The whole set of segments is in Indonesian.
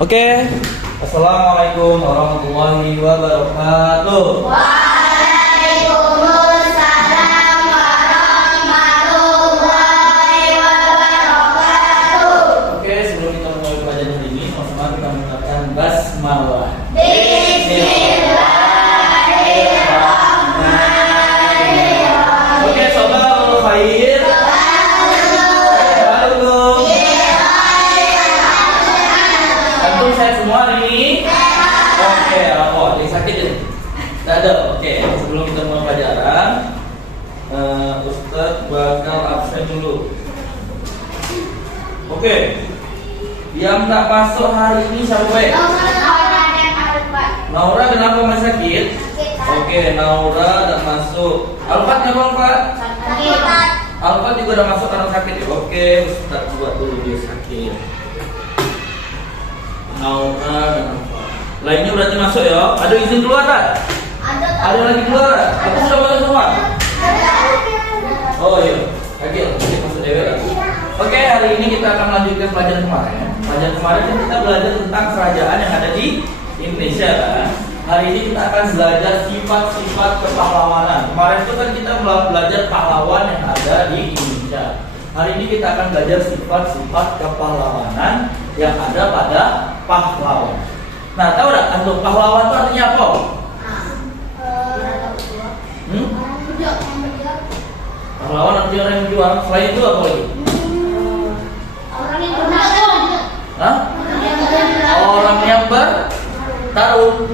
Oke. Assalamualaikum warahmatullahi wabarakatuh. Waalaikumsalam warahmatullahi wabarakatuh. Oke, sebelum kita mulai pelajaran hari ini, sama-sama kita mengucapkan basmalah. Bismillahirrahmanirrahim. Oke, sobat khair. Antum sehat semua hari ini? Oke, apa? Ada yang sakit ya? Tidak ada. Oke, sebelum kita mulai pelajaran, Ustadz bakal absen dulu. Oke. Yang tak masuk hari ini siapa, Be? Naura kenapa masih sakit? Oke, Naura tak masuk. Alfat kenapa, Alfat? Alfat juga udah masuk karena sakit ya. Oke, Ustadz buat dulu dia sakit. Naura dan Alfat. Lainnya berarti masuk ya. Ada izin keluar tak? Ada lagi keluar tak? Aku sudah masuk semua. Oh iya, lagi masuk dewe lagi. Oke, hari ini kita akan melanjutkan pelajaran kemarin. Pelajaran kemarin kan kita belajar tentang kerajaan yang ada di Indonesia kan. Hari ini kita akan belajar sifat-sifat kepahlawanan. Kemarin itu kan kita belajar pahlawan yang ada di Indonesia. Hari ini kita akan belajar sifat-sifat kepahlawanan yang ada pada pahlawan. Nah, tahu nggak antum pahlawan itu artinya apa? Pahlawan artinya orang yang berjuang. Selain itu apa lagi? Hah? Orang yang bertarung.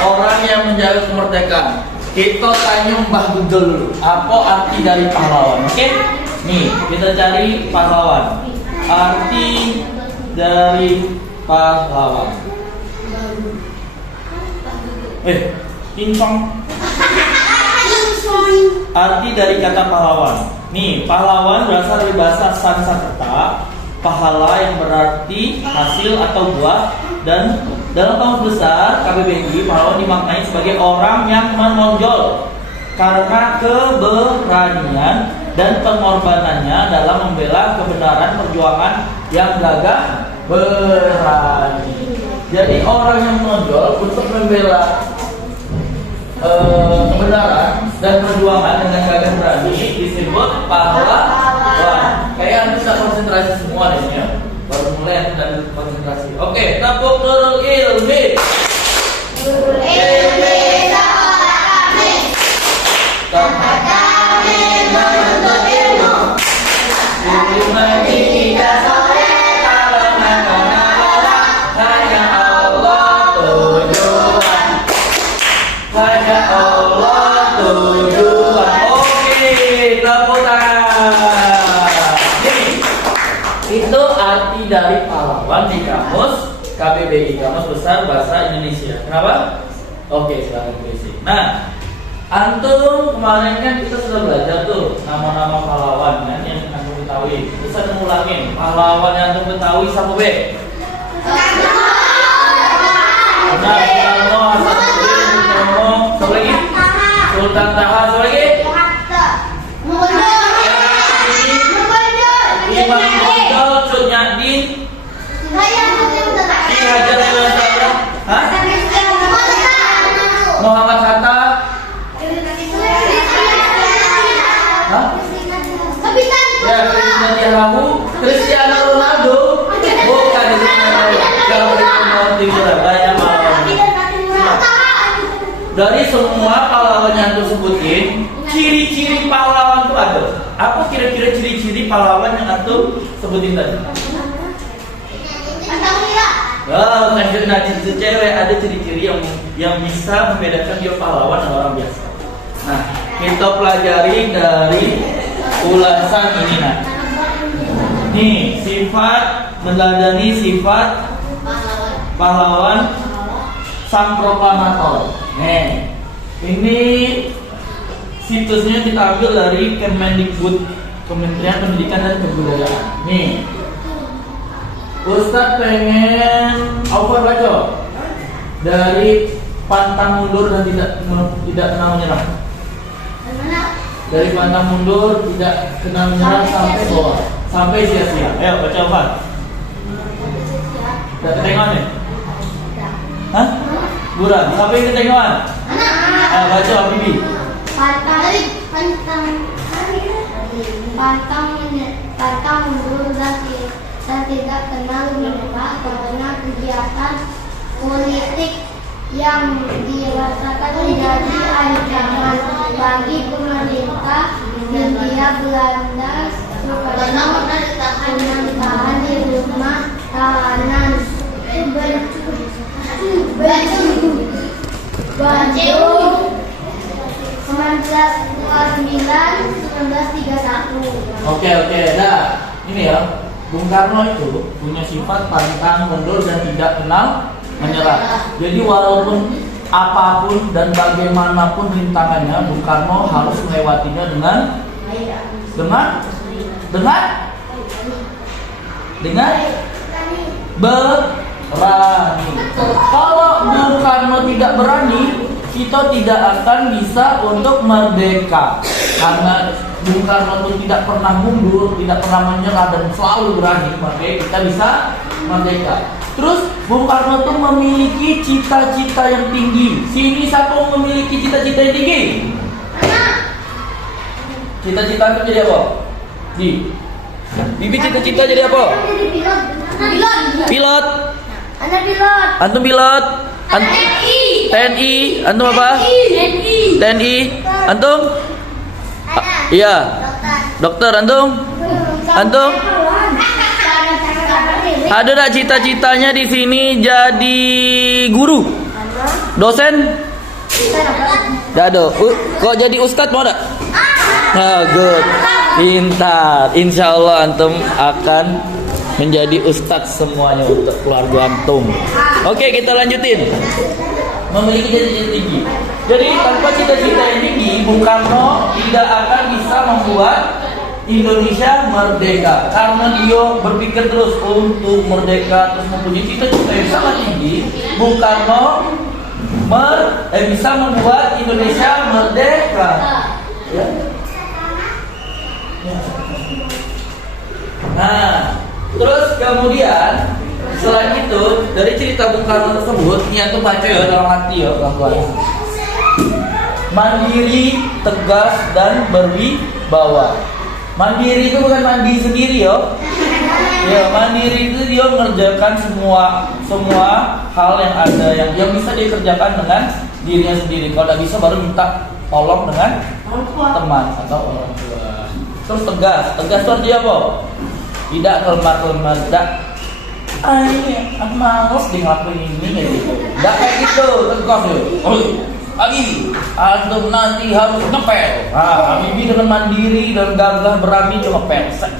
Orang yang menjaga kemerdekaan. Kita tanya Mbah Google dulu. Apa arti dari pahlawan? Oke? Nih, kita cari pahlawan. Arti dari pahlawan. Kincong. Arti dari kata pahlawan. Nih, pahlawan berasal dari bahasa Sanskerta, pahala yang berarti hasil atau buah, dan dalam kamus besar KBBI pahlawan dimaknai sebagai orang yang menonjol karena keberanian dan pengorbanannya dalam membela kebenaran perjuangan yang gagah berani. Jadi orang yang menonjol untuk membela kebenaran dan perjuangan dengan gagah berani disebut pahlawan. Kayak anda bisa konsentrasi semua nih ya. Baru mulai dan konsentrasi. Oke, tepuk nurul ilmi. Nurul ilmi sekolah kami. Tempat kami menuntut ilmu. Dari pagi hingga sore kalau mana-mana hanya Allah tujuan. Hanya Allah tujuan. Oke, tepuk tangan. Itu arti dari pahlawan di kamus KBBI, Kamus Besar Bahasa Indonesia. Kenapa? Oke, silakan berisi. Nah, antum kemarin kan kita sudah belajar tuh nama-nama pahlawan kan yang antum ketahui. Bisa ngulangin pahlawan yang antum ketahui siapa, Be? Nah, Soekarno, Hasanuddin, Sutomo, siapa lagi? Sultan Taha, siapa lagi? Imam Bonjol, Cut Nyadin, Ki Hajar Dewantara, Muhammad Hatta, ya Christian Diarahu, Cristiano Ronaldo, bukan di Surabaya malam. Dari semua pahlawan yang antum sebutin, ciri-ciri pahlawan itu ada. Apa kira-kira ciri-ciri pahlawan yang antum sebutin tadi? Oh, lanjut nanti itu cewek ada ciri-ciri yang bisa membedakan dia pahlawan dan orang biasa. Nah, kita pelajari dari ulasan ini nah. Nih, sifat meneladani sifat pahlawan sang proklamator. Nih, ini situsnya kita ambil dari Kemendikbud, Kementerian Pendidikan dan Kebudayaan. Nih, Ustadz pengen baca dari pantang mundur dan tidak kenal menyerah. Dari pantang mundur tidak kenal menyerah sampai bawah. sampai sia-sia. Ayo baca apa? Udah ketengoan ya? Hah? Buram, sampai ketengoan. Ayo baca Bibi. Pantang mundur dan tidak kenal menyerah karena kegiatan politik yang dirasakan menjadi ancaman bagi pemerintah Hindia Belanda karena pemerintahan di rumah tahanan Bandung 1931. Oke, dah. Ini ya, Bung Karno itu punya sifat pantang mundur dan tidak kenal menyerah. Jadi walaupun apapun dan bagaimanapun rintangannya, Bung Karno harus melewatinya dengan berani. Kalau Bung Karno tidak berani, kita tidak akan bisa untuk merdeka. Karena Bung Karno itu tidak pernah mundur, tidak pernah menyerah dan selalu berani, makanya kita bisa merdeka. Terus Bung Karno itu memiliki cita-cita yang tinggi. Sini siapa yang memiliki cita-cita yang tinggi? Cita-cita itu jadi apa? Bibi cita-cita jadi apa? Pilot. Anak pilot. Antum pilot. TNI. Antum apa? TNI. Antum? Iya. Dokter. Antum? Ada tak cita-citanya di sini jadi guru? Dosen? Tidak ada. Kok jadi ustadz mau tak? Nah, good. Pintar. Insya Allah antum akan menjadi ustadz semuanya untuk keluarga antum. Oke, kita lanjutin. Memiliki cita-cita tinggi. Jadi tanpa cita-cita yang tinggi, Bung Karno tidak akan bisa membuat Indonesia merdeka. Karena dia berpikir terus untuk merdeka, terus mempunyai cita-cita yang sangat tinggi, Bung Karno bisa membuat Indonesia merdeka. Ya. Nah, terus kemudian selain itu dari cerita Bung Karno tersebut, ini antum baca ya dalam hati ya kawan-kawan. Mandiri, tegas dan berwibawa. Mandiri itu bukan mandi sendiri yo. Ya, mandiri itu dia mengerjakan semua hal yang ada yang bisa dia kerjakan dengan dirinya sendiri. Kalau tidak bisa baru minta tolong dengan teman atau orang tua. Terus tegas itu artinya apa? Tidak kelemar-kelemar, tidak aku males di ngelakuin ini gitu. Tidak kayak gitu, tegas yo. Abi, antum nanti harus ngepel. Bibi dengan mandiri dan gagah berani dia ngepel. Set.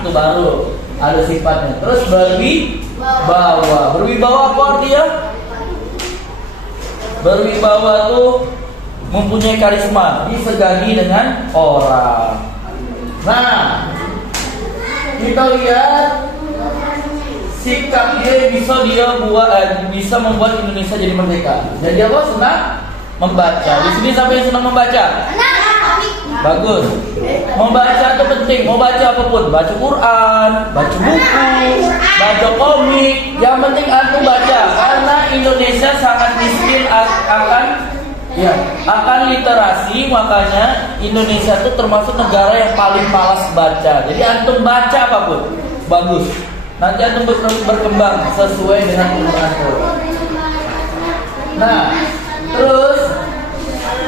Itu baru ada sifatnya. Terus berwibawa. Berwibawa apa artinya? Berwibawa tuh mempunyai karisma, disegani dengan orang. Nah, kita lihat sikap dia bisa membuat Indonesia jadi merdeka. Jadi apa? Senang membaca. Di sini siapa yang senang membaca? Bagus. Membaca itu penting. Mau baca apapun, baca Quran, baca buku, baca komik. Yang penting antum baca. Karena Indonesia sangat miskin akan literasi, makanya Indonesia itu termasuk negara yang paling malas baca. Jadi antum baca apapun, bagus. Nanti antum berkembang sesuai dengan umur antum. Nah, terus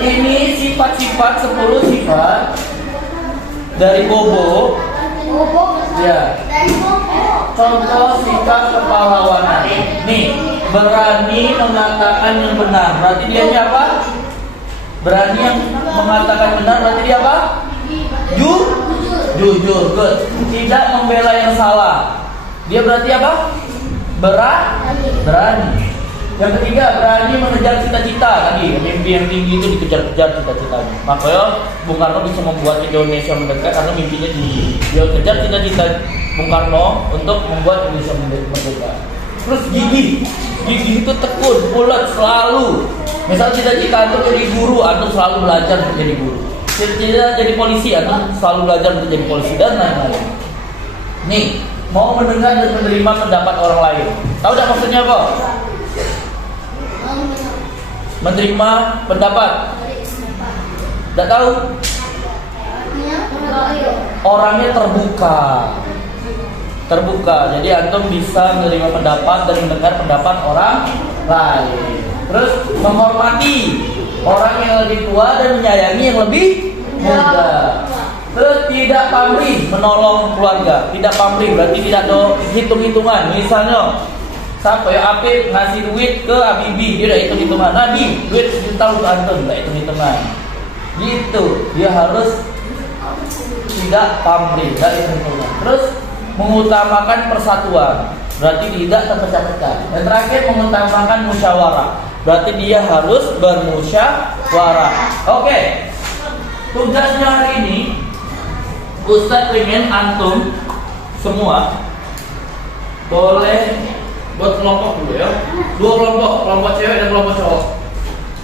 ini sifat-sifat 10 sifat dari Bobo. Ya. Contoh sikap kepahlawanan. Nih, berani mengatakan yang benar. Berarti dia apa? Berani yang mengatakan benar. Berarti dia apa? Jujur. Good. Tidak membela yang salah. Dia berarti apa? Berani. Yang ketiga, berani mengejar cita-cita. Tadi mimpi yang tinggi itu dikejar-kejar cita-citanya. Makanya Bung Karno bisa membuat Indonesia merdeka karena mimpinya tinggi. Dia kejar cita-cita Bung Karno untuk membuat Indonesia merdeka. Terus gigih itu tekun, bulat, selalu. Misal cita-cita itu jadi guru, atau selalu belajar untuk jadi guru. Cita-cita jadi polisi, atau selalu belajar untuk jadi polisi dan lain-lain. Nih, mau mendengar dan menerima pendapat orang lain. Tahu tidak maksudnya apa? Menerima pendapat. Tidak tahu? Orangnya terbuka. Terbuka. Jadi antum bisa menerima pendapat dan mendengar pendapat orang lain. Terus menghormati orang yang lebih tua dan menyayangi yang lebih muda. Terus tidak pamrih menolong keluarga. Tidak pamrih berarti tidak ada hitung-hitungan. Misalnya siapa ya Apip ngasih duit ke Abibi, dia udah hitung-hitungan. Nabi, duit sejuta untuk antum, udah hitung-hitungan. Gitu, dia harus tidak pamrih, tidak hitung-hitungan. Terus mengutamakan persatuan, berarti tidak terpecah-pecah. Dan terakhir mengutamakan musyawarah, berarti dia harus bermusyawarah. Oke, tugasnya hari ini Ustadz pengen antum semua boleh buat kelompok dulu ya. 2 kelompok, kelompok cewek dan kelompok cowok.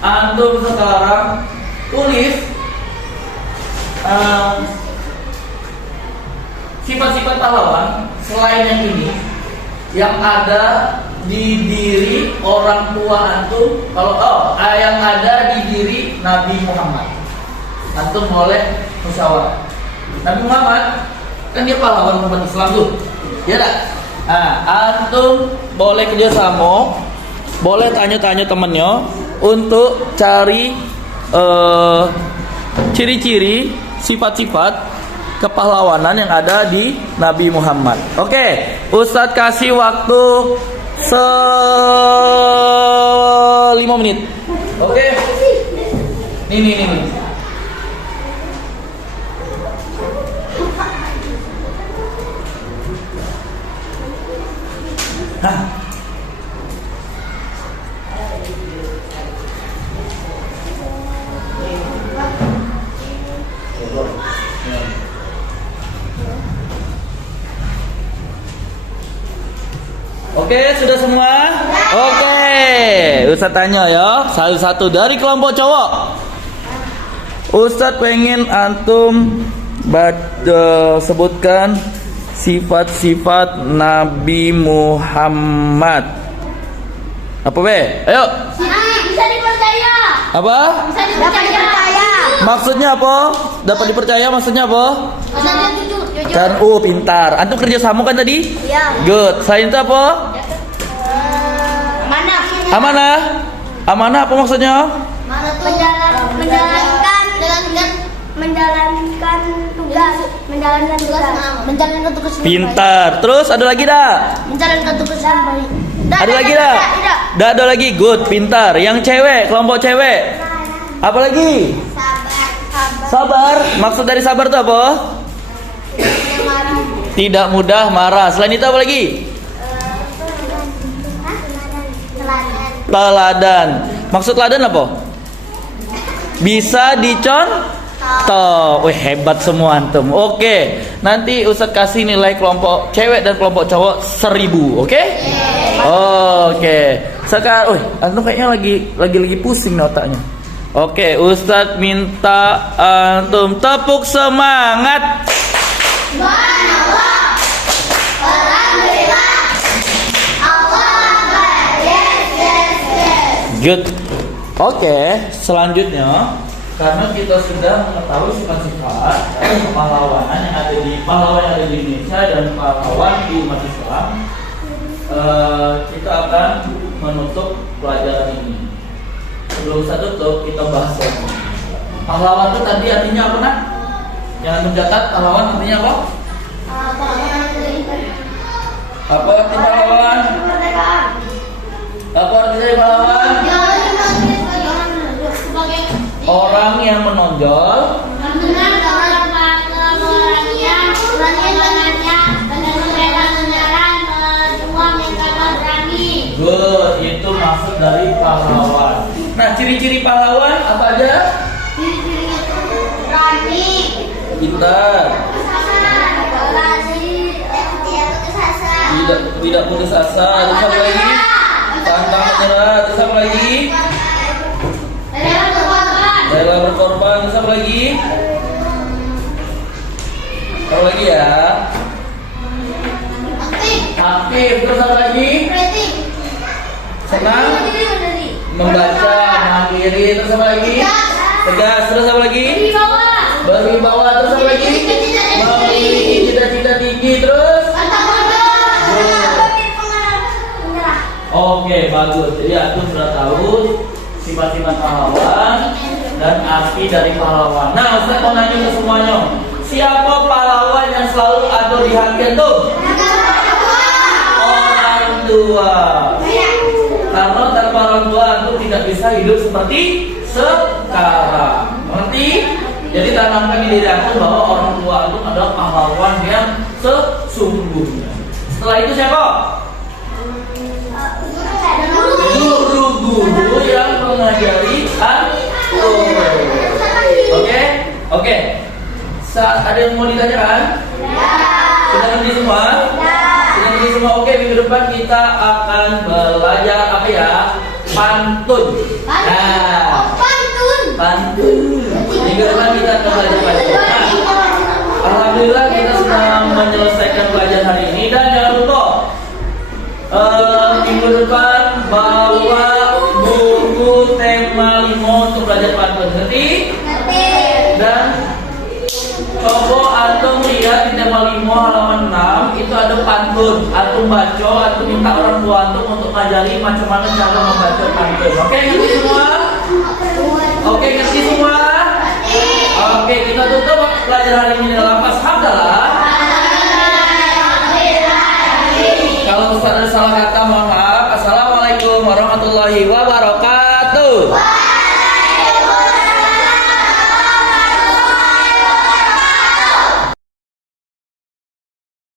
Antum sekarang tulis sifat-sifat pahlawan selain yang ini yang ada di diri orang tua antum. Kalau yang ada di diri Nabi Muhammad, antum boleh musyawarah. Nabi Muhammad kan dia pahlawan umat Islam tuh, ya tak? Antum boleh kerjasama, boleh tanya-tanya temennya untuk cari ciri-ciri, sifat-sifat kepahlawanan yang ada di Nabi Muhammad. Oke, Ustadz kasih waktu 5 menit. Oke. Nih. Oke, sudah semua? Oke, Ustadz tanya ya, satu-satu dari kelompok cowok. Ustadz pengen antum sebutkan sifat-sifat Nabi Muhammad. Apa be? Ayo. Bisa dipercaya. Apa? Bisa dipercaya. Maksudnya apa? Dapat dipercaya maksudnya apa? Maksudnya jujur. Kan pintar. Antum kerja sama kan tadi? Iya. Good. Selain itu apa? Amanah. Amanah apa maksudnya? Menjalankan tugas. Pintar. Terus ada lagi dah? Menjalankan tugas yang baik. Ada lagi dah? Dah ada lagi. Good, pintar. Yang cewek, kelompok cewek. Apa lagi? Sabar. Maksud dari sabar itu apa? Tidak mudah marah. Selain itu apa lagi? Teladan. Maksud teladan apa? Bisa dicontoh. Wih, hebat semua antum. Oke, nanti Ustadz kasih nilai kelompok cewek dan kelompok cowok 1000. Oke? Oke. Sekarang, antum kayaknya lagi pusing otaknya. Oke, Ustadz minta antum tepuk semangat. Subhanallah. Alhamdulillah. Allah Akbar. Yes. Good. Oke, selanjutnya karena kita sudah mengetahui sifat-sifat pahlawanan yang ada di Indonesia dan pahlawan di umat Islam, kita akan menutup pelajaran ini. Sebelum saya tutup, kita bahas lagi. Pahlawan itu tadi artinya apa nak? Yang mencatat pahlawan artinya apa? Apa arti pahlawan? Apa arti dari pahlawan? Orang yang menonjol Good, itu maksud dari pahlawan. Nah, ciri-ciri pahlawan apa aja? Ciri-cirinya itu berani, Pintar, tidak putus asa. Terus apa lagi? Pantang menyerah. Terus apa lagi? Rela berkorban. Terus apa lagi? Apa lagi ya? terus apa lagi? Rating. Senang membaca, mandiri, terus apa lagi? Tegas, terus apa lagi? Di bawah. Berwibawa, terus apa lagi? Memiliki cita-cita tinggi, terus? Oke, bagus. Jadi aku sudah tahu sifat-sifat pahlawan dan arti dari pahlawan. Nah, Ustaz mau nanya ke semuanya. Siapa pahlawan yang selalu ada di hati itu? Orang tua. Karena tanpa orang tua itu tidak bisa hidup seperti sekarang. Mengerti? Jadi tanamkan di diri aku bahwa orang tua itu adalah pahlawan yang sesungguhnya. Setelah itu siapa? Guru-guru yang mengajari aku. Oke. Saat ada yang mau ditanyakan? Sudah ngerti semua? Sudah ngerti semua? Oke, minggu depan kita akan belajar apa ya? Pantun. Nah, pantun. Minggu depan kita akan belajar pantun. Nah, alhamdulillah kita sudah menyelesaikan pelajaran hari ini dan jangan lupa minggu depan bawa buku tema 5 untuk belajar pantun. Ngerti? Dan coba antum lihat di tema 5 halaman 6 itu ada pantun. Antum baca, antum minta orang tua antum untuk ngajari macam mana cara membaca pantun. Oke, ngerti semua? Oke, ngerti semua? Oke, kita tutup pelajaran hari ini dalam pas hamdalah.